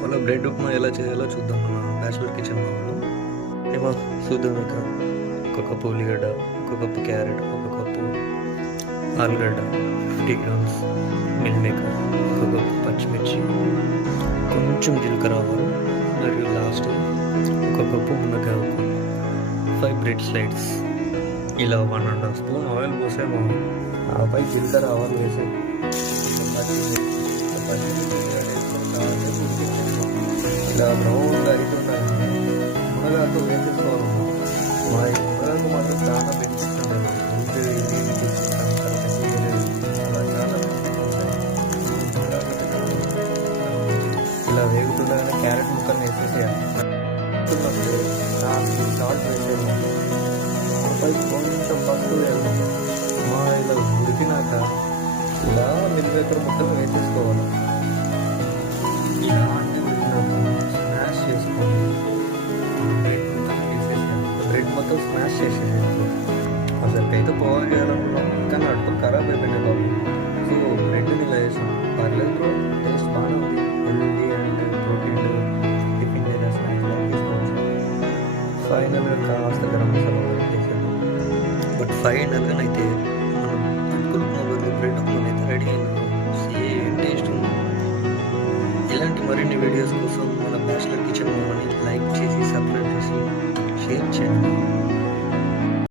వాళ్ళ బ్రెడ్ ఉప్మా ఎలా చేయాలో చూద్దాం మన బ్యాచులర్ కిచెన్ వాళ్ళు. ఏమో చూద్దాం. ఇక ఒక కప్పు ఉల్లిగడ్డ, ఒక కప్పు క్యారెట్, ఒక కప్పు ఆలుగడ్డ, 50 గ్రామ్స్ మిల్ మేకర్, ఒక కప్పు పచ్చిమిర్చి, కొంచెం జీలకర్ర ఆవాలు, మరియు లాస్ట్ ఒక కప్పు మునక్కాయ, 5 బ్రెడ్ స్లైడ్స్. ఇలా 1.5 స్పూన్ ఆయిల్ పోసాము. ఆపై జీలకర్ర ఆవాలు వేసాము. ఇలా బ్రౌన్గా అవుతున్నాయి. మునగాకు వేసుకోవాలి. మా ఈ మునగాకు మాత్రం చాలా బెనిఫిట్స్ ఉంటాయి. హెల్త్ ఇమ్యూనిటీ సిస్టమ్ అలా చాలా ఇలా వేగుతుండగానే క్యారెట్ ముక్కలు వేసేసేయాలి. సాల్ట్ వేసేది, ఆపై కొంచెం పసుపు వేయాలి. మా ఇలా ఉడికినాక ఇలా మిల్లిమేకర్ ముక్కలు వేసేసుకోవాలి. ఇలా అన్ని ఉడికినాక స్మాష్ చేసుకోండి. బ్రెడ్ మొత్తం స్మాష్ చేసేసేయాలి. అసలుకైతే పోవాలి చేయాలనుకున్నాం, కానీ అడుగులు ఖరాబ్ అయిపోయినాయి బాబు. సో బ్రెడ్ని ఇలా వేసాం. పర్లేదు, టేస్ట్ బాగానే ఉంది. హెల్దీ అండ్ ప్రోటీన్ టిఫిన్ లేదా స్నాక్స్ లాగా తీసుకోవచ్చు. ఫైనల్గా కాస్త గరం మసాలా వేసేసాను. బట్ ఫైనల్గానైతే మనం అటుకులు ఉప్మా బదులు బ్రెడ్ ఉప్మా అయితే రెడీ అయింది. సేమ్ టేస్ట్ ఉంది. ఇలాంటి మరిన్ని వీడియోస్ కోసం మన బ్యాచులర్ కిచెన్